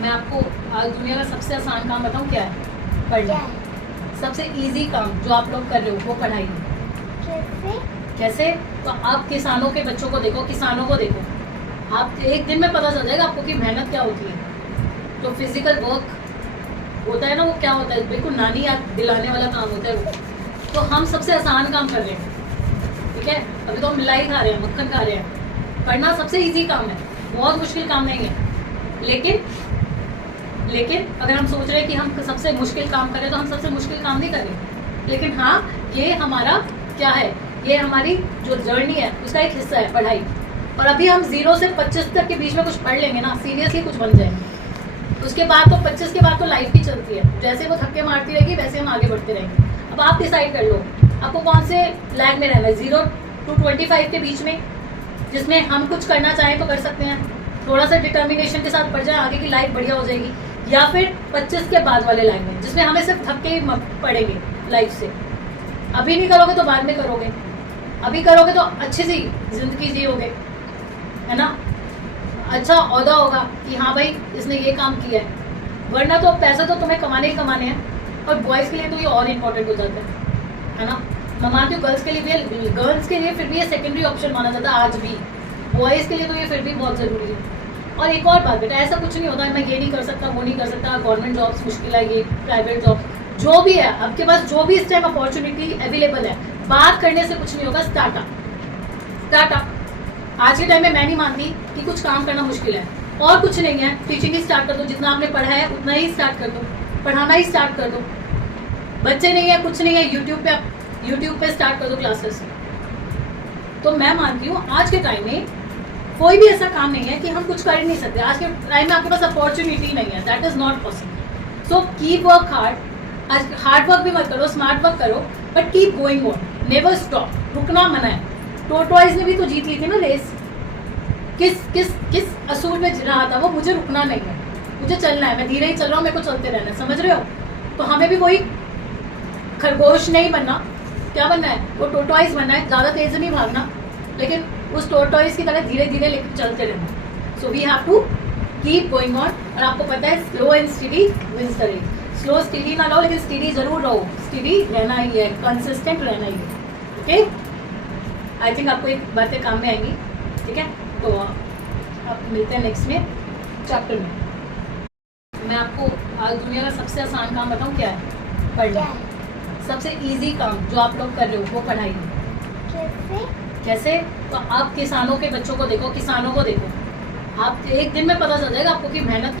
मैं आपको आज दुनिया का सबसे आसान काम बताऊं क्या है? पढ़ना। सबसे इजी काम जो आप लोग कर रहे हो वो पढ़ाई है। कैसे? तो आप किसानों के बच्चों को देखो, किसानों को देखो, आप एक दिन में पता चल जाएगा आपको कि मेहनत क्या होती है। तो फिजिकल वर्क होता है ना, वो क्या होता है, बिल्कुल नानी याद दिलाने वाला काम होता है वो। तो हम सबसे आसान काम कर रहे हैं, ठीक है। अभी तो हम मिलाई खा रहे हैं, मक्खन खा रहे हैं। पढ़ना सबसे इजी काम है, बहुत मुश्किल काम नहीं है। लेकिन अगर हम सोच रहे हैं कि हम सबसे मुश्किल काम करें तो हम सबसे मुश्किल काम नहीं करें। लेकिन हाँ, ये हमारा क्या है, ये हमारी जो जर्नी है उसका एक हिस्सा है पढ़ाई। और अभी हम 0 से 25 तक के बीच में कुछ पढ़ लेंगे ना, सीरियसली कुछ बन जाएंगे। उसके बाद तो 25 के बाद तो लाइफ ही चलती है, जैसे वो धक्के मारती रहेगी वैसे हम आगे बढ़ते रहेंगे। अब आप डिसाइड कर लो आपको कौन से लैग में रहना है, 0 to 25 के बीच में, जिसमें हम कुछ करना चाहें तो कर सकते हैं, थोड़ा सा डिटर्मिनेशन के साथ बढ़ जाए, आगे की लाइफ बढ़िया हो जाएगी। या फिर 25 के बाद वाले लाइन में, जिसमें हमें सिर्फ धक्के ही पड़ेंगे लाइफ से। अभी नहीं करोगे तो बाद में करोगे, अभी करोगे तो अच्छी सी जिंदगी जियोगे, है ना। अच्छा औहदा होगा कि हाँ भाई इसने ये काम किया है। वरना तो पैसे तो तुम्हें कमाने ही कमाने हैं। और बॉयज़ के लिए तो ये और इम्पोर्टेंट हो जाता है ना। मैं मानती हूँ गर्ल्स के लिए फिर भी ये सेकेंडरी ऑप्शन माना जाता है आज भी। बॉयज़ के लिए तो ये फिर भी बहुत ज़रूरी है। और एक और बात बेटा, ऐसा कुछ नहीं होता है मैं ये नहीं कर सकता वो नहीं कर सकता, गवर्नमेंट जॉब्स मुश्किल है, ये प्राइवेट जॉब जो भी है, आपके पास जो भी इस टाइम अपॉर्चुनिटी अवेलेबल है, बात करने से कुछ नहीं होगा। स्टार्टअप आज के टाइम में मैं नहीं मानती कि कुछ काम करना मुश्किल है। और कुछ नहीं है, टीचिंग ही स्टार्ट कर दो, जितना आपने पढ़ा है उतना ही स्टार्ट कर दो, पढ़ाना ही स्टार्ट कर दो। बच्चे नहीं है, कुछ नहीं है, यूट्यूब पे स्टार्ट कर दो क्लासेस। तो मैं मानती हूँ आज के टाइम में कोई भी ऐसा काम नहीं है कि हम कुछ कर ही नहीं सकते। आज के टाइम में आपके पास अपॉर्चुनिटी नहीं है, that is not possible. So keep work hard. आज हार्ड वर्क भी मत करो, स्मार्ट वर्क करो, but keep going on, never stop. रुकना मना है। टोटवाइज ने भी तो जीत ली थी ना रेस। किस असूल में रहा था वो, मुझे रुकना नहीं है, मुझे चलना है, मैं धीरे ही चल रहा हूँ, मेरे को चलते रहना है, समझ रहे हो। तो हमें भी कोई खरगोश नहीं बनना, क्या बनना है, वो टोटवाइज बनना है। ज़्यादा तेज नहीं भागना, लेकिन उस टोटवाइज की तरह धीरे धीरे लेकर चलते रहना। So we have to keep going on. और आपको पता है slow and study wins the race. Slow study ना लो, लेकिन स्टडी जरूर रहो, स्टडी रहना ही है, कंसिस्टेंट रहना ही है। ओके, आई थिंक आपको एक बातें काम में आएंगी, ठीक है। तो आप मिलते हैं नेक्स्ट में चैप्टर में। मैं आपको आज दुनिया का सबसे आसान काम बताऊँ क्या है? पढ़ना। सबसे इजी काम जो आप लोग कर रहे हो वो पढ़ाई है। कैसे? तो आप किसानों के बच्चों को देखो, किसानों को देखो, आप एक दिन में पता चल जाएगा आपको कि मेहनत